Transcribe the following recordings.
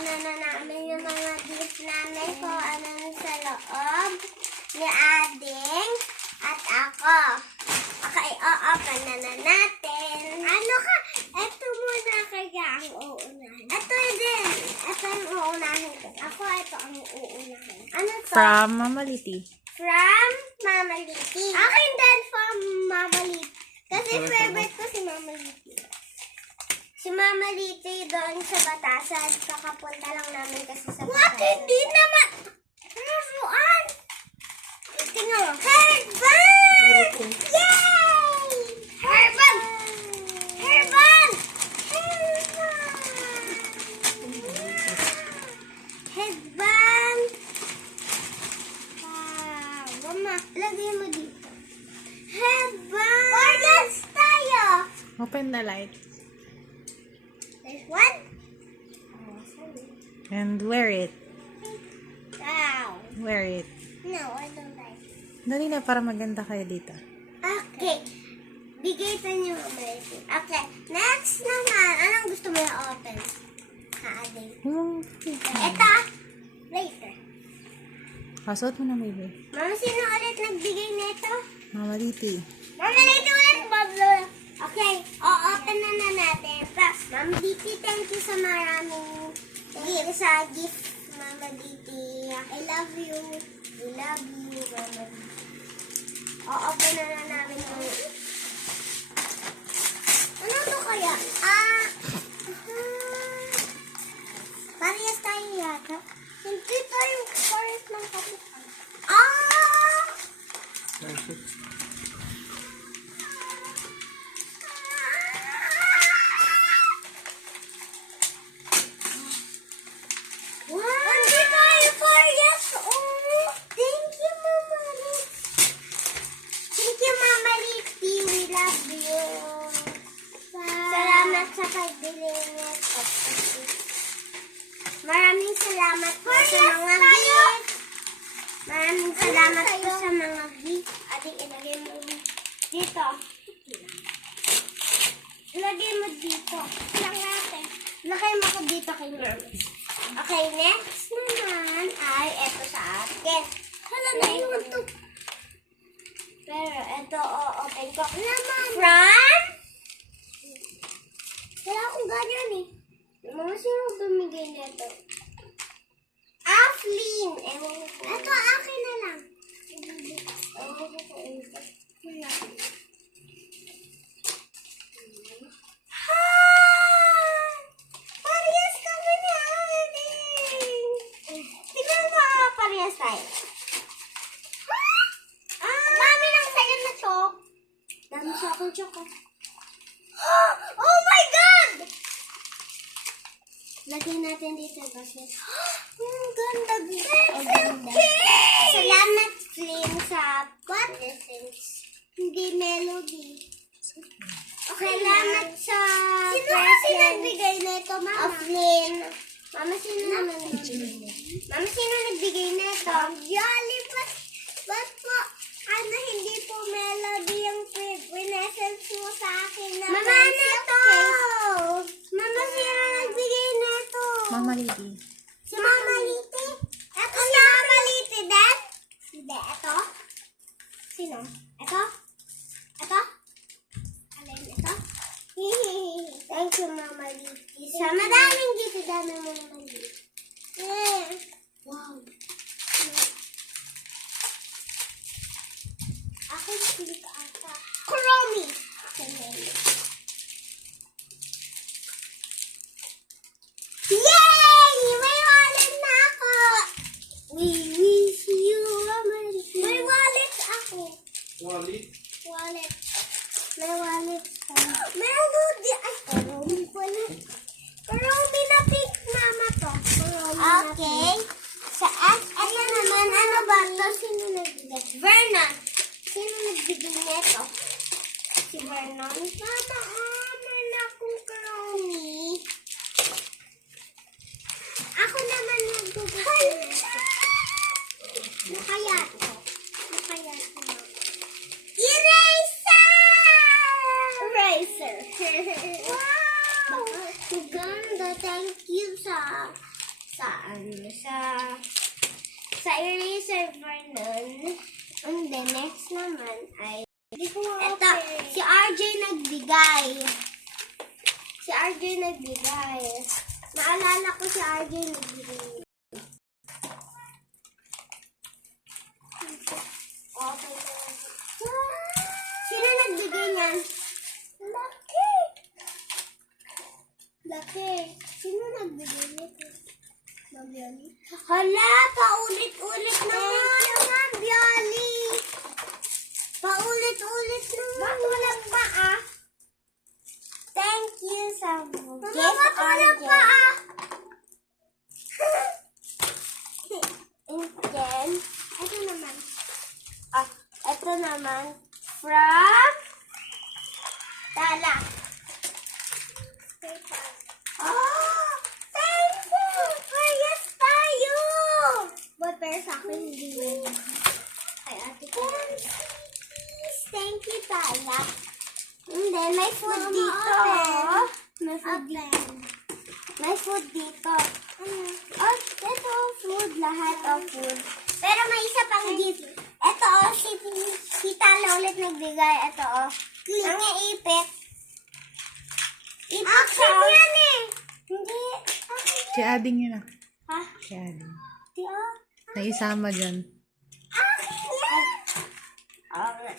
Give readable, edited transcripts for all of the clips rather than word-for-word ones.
na namin yung mga gift namin kung ano sa loob ni Ading at ako. Okay, o-open na natin. Ano ka? Ito muna kaya ang uunahin. Ito din. Ito ang uunahin ko. Ako, ito ang uunahin. Ano to? From Mama Liti. From Mama Liti. Akin din from Mama Liti. Kasi favorite ko si Mama Liti. Si Mama Liti doon sa Batasan. Kakapunta lang namin kasi sa Batasan. What? Hindi naman! Nasuan! Tingnan mo. Herbal! Yay! Herbal! Herbal! Herbal! Wow! Mama, lagay mo dito. Herbal! Organs tayo! Open the light. There's one. And wear it. Wow. Wear it. No, I don't like it. Dali na para maganda kayo dito. Okay. Bigay sa niyo mamaya. Okay. Next naman. Anong gusto mo i-open? Ading. Ito. Later. Pasot mo na, baby. Mama, sino ulit nagbigay nito? Mama Liti. Mama, later ulit. Pablo. Okay. O-open na natin. Mama Diti, thank you sa maraming gift. Mama Diti. I love you. We love you, Mama Diti. O-open na namin yung... Ano to kaya? Parehas tayo yata. Hindi tayo parehas ng kapitan. Wow! Hindi tayo parehas! Oh! Thank you, Mama Liti. Thank you, Mama Liti. We love you. Salamat sa pagbili nito. Maraming salamat po sa mga gift. Maraming salamat po sa mga gift. Ating ilagay mo dito. Ilagay mo dito. Lang natin. Ilagay mo ko dito kay Mama. Okay, next naman ay eto sa akin. Hala na yun to. Pero eto, open ko. From? Wala akong ganyan eh. Mga sino bumigay nito? Aflin! Ewan ko. Ito, akin na lang. Ewan ko kung ito. Parehas kami ni Ading! Tignan mo, parehas tayo. Mami lang sa'yo na chok. Dami sa akin chok. Oh my God! Lagyan natin dito kasi. Ang ganda dito. Ang ganda. Salamat, Flynn, sa presents. Hindi melody. Okay, salamat sa presents. Sino nagbigay na ito, Mama? Flynn. Mama, sino naman nagbigay? Mama, sino nagbigay na ito? Jolly, ba't po? Ano, hindi po melody yung presents mo sa akin na Mama, ano to? Mama, sino nagbigay na ito? Mama Liti. Si Mama Liti? Ito si Mama Liti din? Hindi, ito? Sino? Ito? Ito? Alin ito? Thank you, Mama Liti. Sa madaming dito, dami mo Mama Liti. Wow. Ako yung pili ka ata. Kuromi! Yay! May wallet na ako! We wish you a Merry Christmas. May wallet ako. Wallet? Wallet. May wallet ako. Meron doon di... Ay, Kuromi pala. Kuromi na pink, Mama to. Okay. Sa ano naman, ano ba to? Sino nagbigay? Vernon. Sino nagbigay nito? Si Vernon. Mama, meron akong Kuromi. Ako naman nagbibigay nito. Nakaya to. Nakaya to. Eraser! Eraser. Wow! Ganda. Thank you sa sa eraser nun. And then next naman ay ito, si RJ nagbigay. Naalala ko si RJ nagbigay. Okay. Sino nagbigay niyan? Laki. Sino nagbigay nito? Biali. Hala, paulit-ulit naman, Biali. Paulit-ulit naman. Ba't walang paa? Thank you sa gift, ba't walang paa? And then, ito naman, from Tala. Oh, thank you! Parehas tayo! Pero sa akin, hindi yun. Kay ate ko. Thank you, Tala. And then, may food dito. May food dito. Oh, ito, food. Lahat of food. Pero may isa pang gift. Ito, si Tala ulit nagbigay. Ito, ang ipit. Akin yan eh. Hindi. Si Ading yun ah. Ha? Si Ading. Di Naisama dyan. Akin yan. Okay.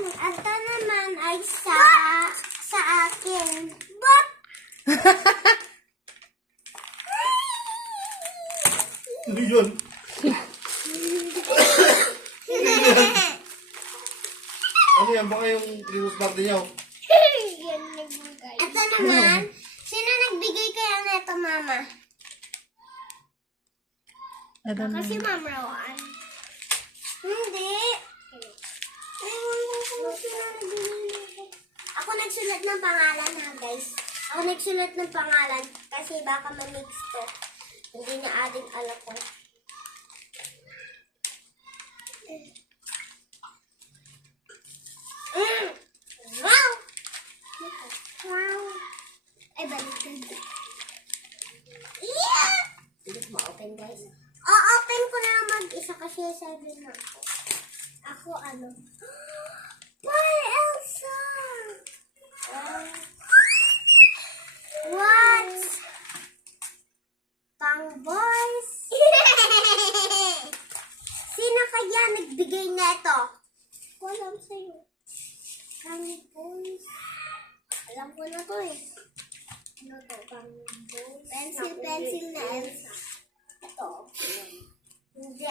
Ito naman ay sa akin. But, Ano yun? Ano yan? Baka yung Christmas party niyo? ito naman, sino nagbigay kaya neto, Mama? Ano na? Kasi Ma'am Rowan. Hindi. Ako nagsulat ng pangalan ha, guys. Ako nagsulat ng pangalan kasi baka ma-mix to. Hindi na ating alam ko. Wow! Wow! Ay, baliktad. Yeah! Hindi ko ma-open, guys. O-open ko na mag-isa kasi 7 na ako. Ako, ano? Why, Elsa? What? Pang boys? Sino kaya nagbigay nito? Walang sa'yo. Pang boys. Alam ko na to eh. Ano to? Pang boys. Pencil na Elsa. Ito. Hindi.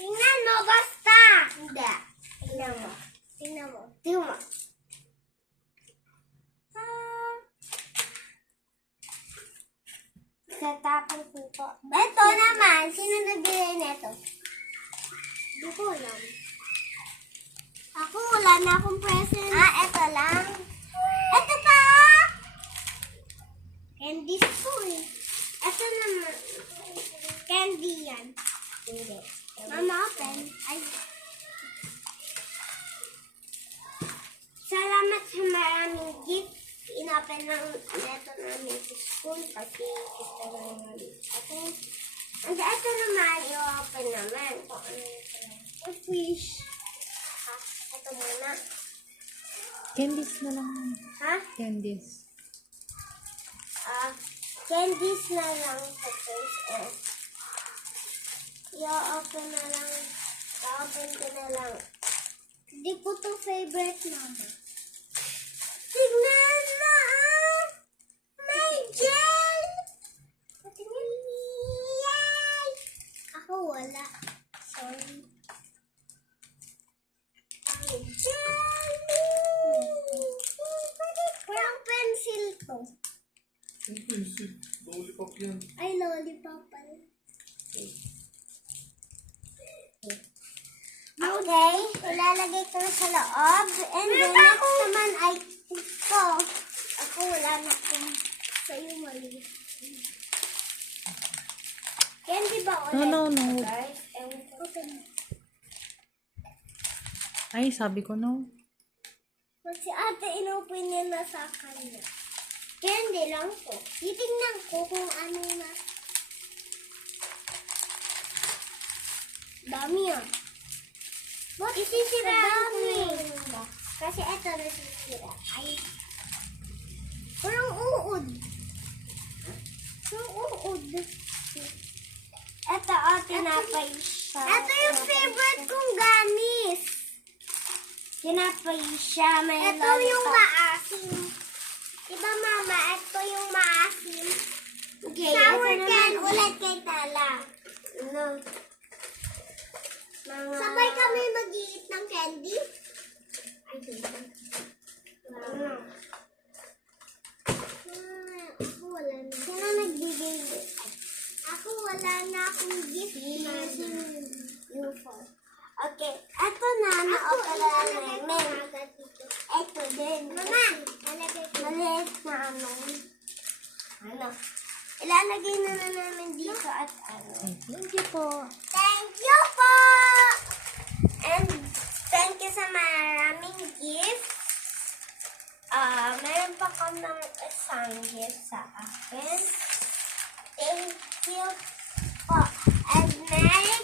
Tingnan mo, basta. Hindi. Tingnan mo. Tingnan mo. Tingnan mo. Katapos nito. Ito naman. Sino nagbigay nito? Hindi ko alam. Ako, wala na akong present. Ito lang. Ito pa! Candies ko eh. Ito naman. Candy yan. Hindi. Mama, open. Ay. Salamat sa maraming gift. Inopen ng neto namin sa school kasi gusto naman. Okay. And ito naman, i-open naman. Kung ano ito. A fish. Ito muna. Candies na lang. Ha? Candies. Candies na lang sa first S. I-open na lang. I-open ko na lang. Hindi ko to favorite, Mama. Tignan na may gel! Patingin. Yay! Ako wala. Sorry. May gel! Parang pencil to. Ang pencil. Lollipop yan. Ay, lollipop pala. Okay, ilalagay ko na sa loob. And then next naman ay ito. Ako wala na kung sa'yo mali. Candy ba ulit? No. Guys, ewan ko. Ay, sabi ko no. Si ate inopen niya na sa kanya. Candy lang to. Titingnan ko kung ano na. Dami yan. Ba't isisira mo? Kasi ito nasisira. Ay. Parang uod. Parang uod. Ito, tinapay siya. Ito yung favorite kong gamis. Tinapay siya. May ito yung maasim. Diba, Mama? Ito yung maasim. Okay, sour can ulit kay Tala. Ano? Sabay kami mag-iit ng candy? Ay, ano? Ako wala na. Sino nagbibigay? Ako wala na akong gift. Okay, eto na. Na-opera na namin. Eto din. Mama, maliit na ano. Ano? Ilalagay na namin dito at ano. Thank you po. Thank you po! And thank you sa maraming gifts. Meron pa kami ng isang gift sa akin. Thank you po. And Merry